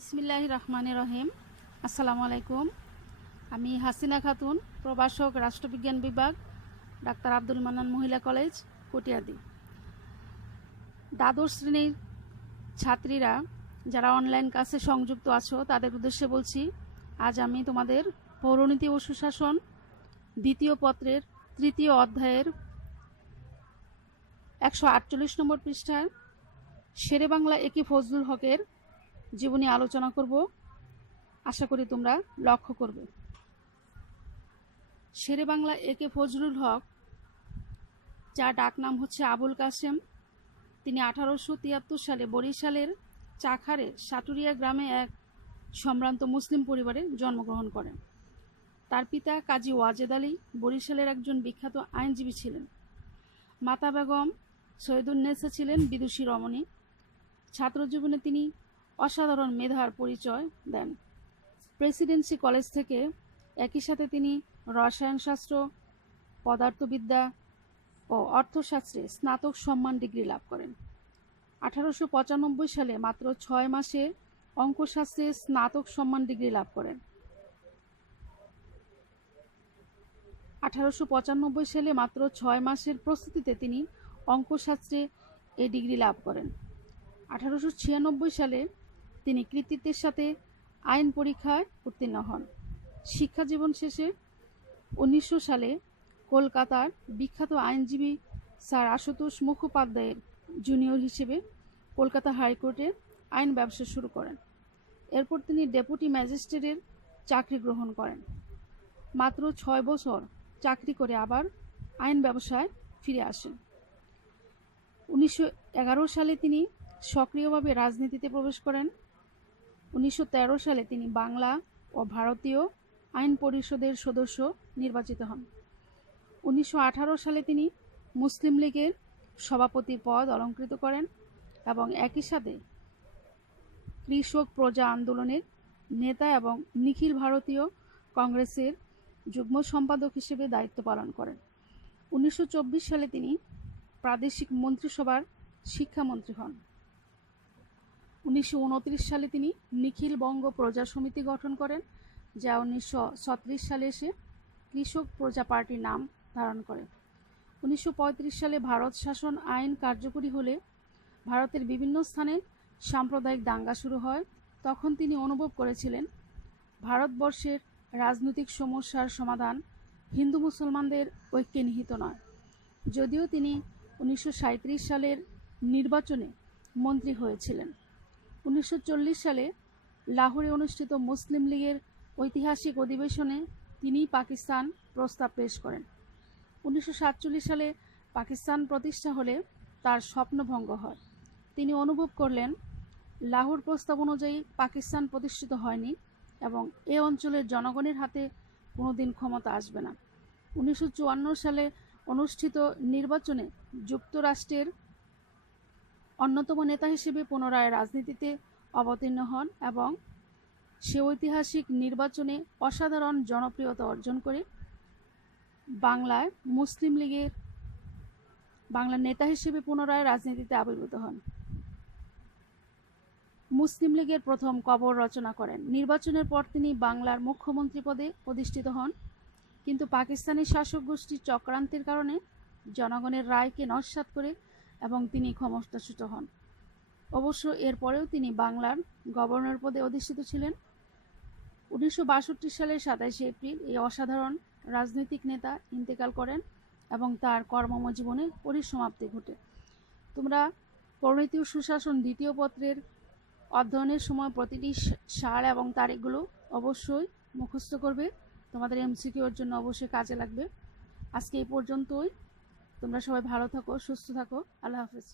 বিসমিল্লাহির রহমানির রহিম। আসসালামু আলাইকুম। আমি হাসিনা খাতুন, প্রভাষক, রাষ্ট্রবিজ্ঞান বিভাগ, ডাক্তার আব্দুল মান্নান মহিলা কলেজ, কটিয়াদি। দ্বাদশ শ্রেণীর ছাত্রীরা যারা অনলাইন ক্লাসে সংযুক্ত আছো তাদের উদ্দেশ্যে বলছি, আজ আমি তোমাদের পৌরনীতি ও সুশাসন দ্বিতীয় পত্রের তৃতীয় অধ্যায়ের 148 নম্বর পৃষ্ঠার শেরে বাংলা একে ফজলুল হকের জীবনী আলোচনা করব। আশা করি তোমরা লক্ষ্য করবে। শেরে বাংলা একে ফজলুল হক, যার ডাক নাম হচ্ছে আবুল কাসেম, তিনি 1873 সালে বরিশালের চাখারের সাটুরিয়া গ্রামে এক সম্ভ্রান্ত মুসলিম পরিবারে জন্মগ্রহণ করেন। তার পিতা কাজী ওয়াজেদ আলী বরিশালের একজন বিখ্যাত আইনজীবী ছিলেন। মাতা বেগম সৈয়দুন্নেসা ছিলেন বিদুষী রমণী। ছাত্রজীবনে তিনি অসাধারণ মেধার পরিচয় দেন। প্রেসিডেন্সি কলেজ থেকে একই সাথে তিনি রসায়নশাস্ত্র, পদার্থবিদ্যা ও অর্থশাস্ত্রে স্নাতক সম্মান ডিগ্রি লাভ করেন। 1895 সালে মাত্র 6 মাসে অঙ্কশাস্ত্রে স্নাতক সম্মান ডিগ্রি লাভ করেন। 1895 সালে মাত্র 6 মাসের প্রস্তুতিতে তিনি অঙ্কশাস্ত্রে এই ডিগ্রি লাভ করেন। 1896 সালে তিনি কৃতিত্বের সাথে আইন পরীক্ষায় উত্তীর্ণ হন। শিক্ষা জীবন শেষে 1900 সালে কলকাতার বিখ্যাত আইনজীবী স্যার আশুতোষ মুখোপাধ্যায়ের জুনিয়র হিসেবে কলকাতা হাইকোর্টে আইন ব্যবসা শুরু করেন। এরপর তিনি ডেপুটি ম্যাজিস্ট্রেটের চাকরি গ্রহণ করেন। মাত্র 6 বছর চাকরি করে আবার আইন ব্যবসায় ফিরে আসেন। 1911 সালে তিনি সক্রিয়ভাবে রাজনীতিতে প্রবেশ করেন। 1913 সালে তিনি বাংলা ও ভারতীয় আইন পরিষদের সদস্য নির্বাচিত হন। 1918 সালে তিনি মুসলিম লীগের সভাপতির পদ অলঙ্কৃত করেন এবং একই সাথে কৃষক প্রজা আন্দোলনের নেতা এবং নিখিল ভারতীয় কংগ্রেসের যুগ্ম সম্পাদক হিসেবে দায়িত্ব পালন করেন। 1924 সালে তিনি প্রাদেশিক মন্ত্রিসভার শিক্ষামন্ত্রী হন। 1929 সালে তিনি নিখিল বঙ্গ প্রজা সমিতি গঠন করেন, যা 1936 সালে এসে কৃষক প্রজা পার্টির নাম ধারণ করে। 1935 সালে ভারত শাসন আইন কার্যকরী হলে ভারতের বিভিন্ন স্থানে সাম্প্রদায়িক দাঙ্গা শুরু হয়। তখন তিনি অনুভব করেছিলেন ভারতবর্ষের রাজনৈতিক সমস্যার সমাধান হিন্দু মুসলমানদের ঐক্যে নিহিত নয়। যদিও তিনি 1937 সালের নির্বাচনে মন্ত্রী হয়েছিলেন। 1940 সালে লাহোরে অনুষ্ঠিত মুসলিম লীগের ঐতিহাসিক অধিবেশনে তিনি পাকিস্তান প্রস্তাব পেশ করেন। 1947 সালে পাকিস্তান প্রতিষ্ঠা হলে তার স্বপ্নভঙ্গ হয়। তিনি অনুভব করলেন লাহোর প্রস্তাব অনুযায়ী পাকিস্তান প্রতিষ্ঠিত হয়নি এবং এ অঞ্চলের জনগণের হাতে কোনোদিন ক্ষমতা আসবে না। 1954 সালে অনুষ্ঠিত নির্বাচনে যুক্তরাষ্ট্রের অন্যতম নেতা হিসেবে পুনরায় রাজনীতিতে অবতীর্ণ হন এবং সে ঐতিহাসিক নির্বাচনে অসাধারণ জনপ্রিয়তা অর্জন করে বাংলায় মুসলিম লীগের বাংলার নেতা হিসেবে পুনরায় রাজনীতিতে আবির্ভূত হন। মুসলিম লীগের প্রথম কবর রচনা করেন। নির্বাচনের পর তিনি বাংলার মুখ্যমন্ত্রী পদে অধিষ্ঠিত হন, কিন্তু পাকিস্তানি শাসক গোষ্ঠীর চক্রান্তের কারণে জনগণের রায়কে নস্যাৎ করে এবং তিনি ক্ষমতাচ্যুত হন। অবশ্য এরপরেও তিনি বাংলার গভর্নর পদে অধিষ্ঠিত ছিলেন। 1962 সালের 27 এপ্রিল এই অসাধারণ রাজনৈতিক নেতা ইন্তেকাল করেন এবং তার কর্মময় জীবনের পরিসমাপ্তি ঘটে। তোমরা পরিণীতি ও সুশাসন দ্বিতীয় পত্রের অধ্যয়নের সময় প্রতিটি সাল এবং তারিখগুলো অবশ্যই মুখস্থ করবে। তোমাদের এমসিকিউর জন্য অবশ্যই কাজে লাগবে। আজকে এই পর্যন্তই। তোমরা সবাই ভালো থাকো, সুস্থ থাকো। আল্লাহ হাফেজ।